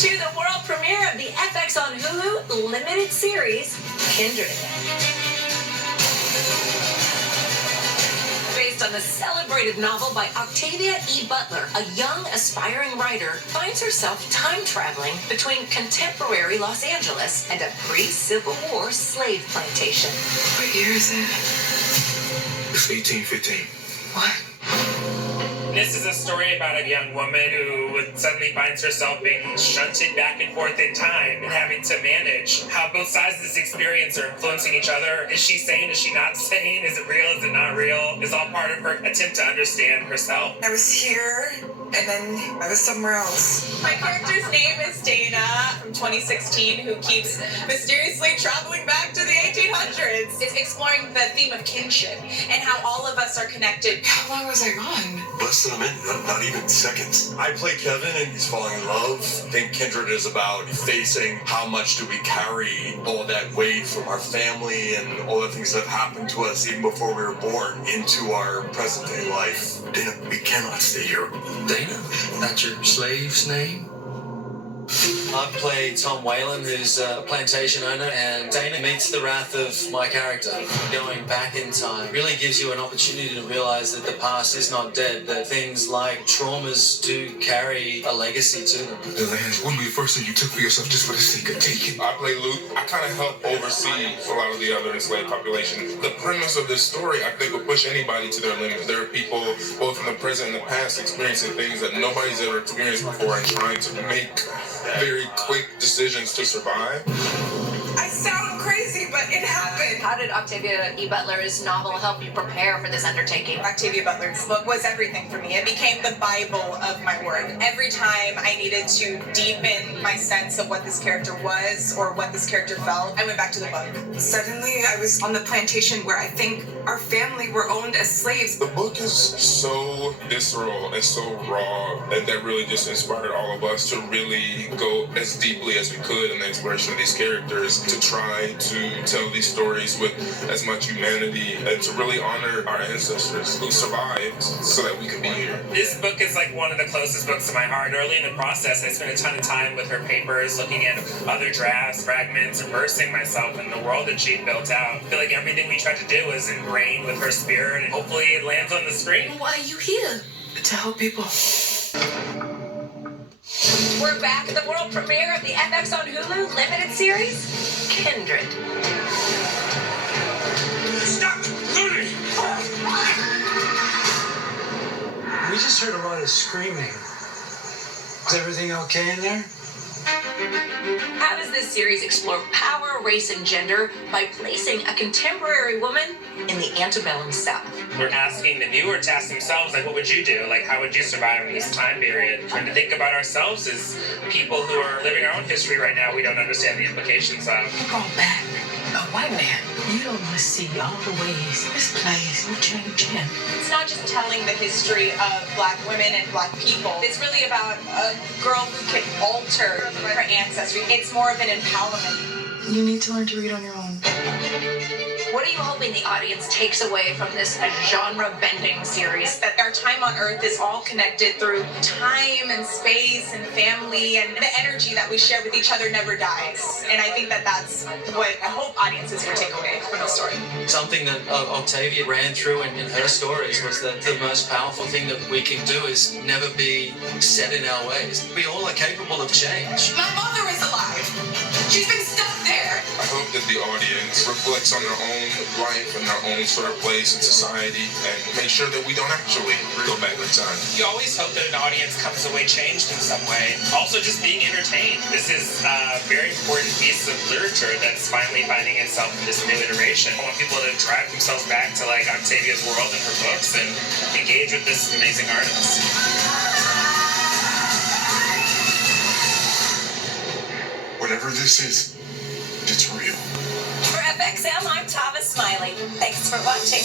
to the world premiere of the FX on Hulu limited series, Kindred. Based on the celebrated novel by Octavia E. Butler, a young, aspiring writer finds herself time-traveling between contemporary Los Angeles and a pre-Civil War slave plantation. What year is it? It's 1815. What? This is a story about a young woman who suddenly finds herself being shunted back and forth in time and having to manage how both sides of this experience are influencing each other. Is she sane? Is she not sane? Is it real? Is it not real? It's all part of her attempt to understand herself. I was here, and then I was somewhere else. My character's name is Dana from 2016, who keeps mysteriously traveling back to the 1800s. It's exploring the theme of kinship and how all of us are connected. How long was I gone? Less than a minute, not even seconds. I play Kevin and he's falling in love. I think Kindred is about facing how much do we carry all that weight from our family and all the things that have happened to us even before we were born into our present day life. Dana, we cannot stay here. Dana? That's your slave's name? I play Tom Whalen, who's a plantation owner, and Dana meets the wrath of my character. Going back in time really gives you an opportunity to realize that the past is not dead, that things like traumas do carry a legacy to them. The land wouldn't be the first thing you took for yourself just for the sake of taking. I play Luke. I kind of help oversee a lot of the other enslaved population. The premise of this story, I think, will push anybody to their limits. There are people, both in the present and the past, experiencing things that nobody's ever experienced before and trying to make very quick decisions to survive. I sound crazy, but it happened. How did Octavia E. Butler's novel help you prepare for this undertaking? Octavia Butler's book was everything for me. It became the Bible of my work. Every time I needed to deepen my sense of what this character was or what this character felt, I went back to the book. Suddenly, I was on the plantation where I think our family were owned as slaves. The book is so visceral and so raw, and that really just inspired all of us to really go as deeply as we could in the exploration of these characters, to try to tell these stories with as much humanity and to really honor our ancestors who survived so that we could be here. This book is like one of the closest books to my heart. Early in the process, I spent a ton of time with her papers, looking at other drafts, fragments, immersing myself in the world that she'd built out. I feel like everything we tried to do was ingrained with her spirit, and hopefully it lands on the screen. Why are you here? To help people. We're back at the world premiere of the FX on Hulu limited series, Kindred. Stop! Looting! We just heard a lot of screaming. Is everything okay in there? How does this series explore power, race, and gender by placing a contemporary woman in the antebellum South? We're asking the viewer to ask themselves, like, what would you do? Like, how would you survive in this time period? And to think about ourselves as people who are living our own history right now we don't understand the implications of. You're going back. A white man. You don't want to see all the ways this place will change him. It's not just telling the history of Black women and Black people. It's really about a girl who can alter her ancestry. It's more of an empowerment. You need to learn to read on your own. What are you hoping the audience takes away from this genre-bending series? That our time on Earth is all connected through time and space and family, and the energy that we share with each other never dies. And I think that that's what I hope audiences will take away from the story. Something that Octavia ran through in her stories was that the most powerful thing that we can do is never be set in our ways. We all are capable of change. My mother is alive. She's been stuck there. I hope that the audience reflects on their own life and their own sort of place in society and make sure that we don't actually go back in time. You always hope that an audience comes away changed in some way. Also just being entertained. This is a very important piece of literature that's finally finding itself in this new iteration. I want people to drive themselves back to like Octavia's world and her books and engage with this amazing artist. Whatever this is, it's real. For FXM, I'm Thomas Smiley. Thanks for watching.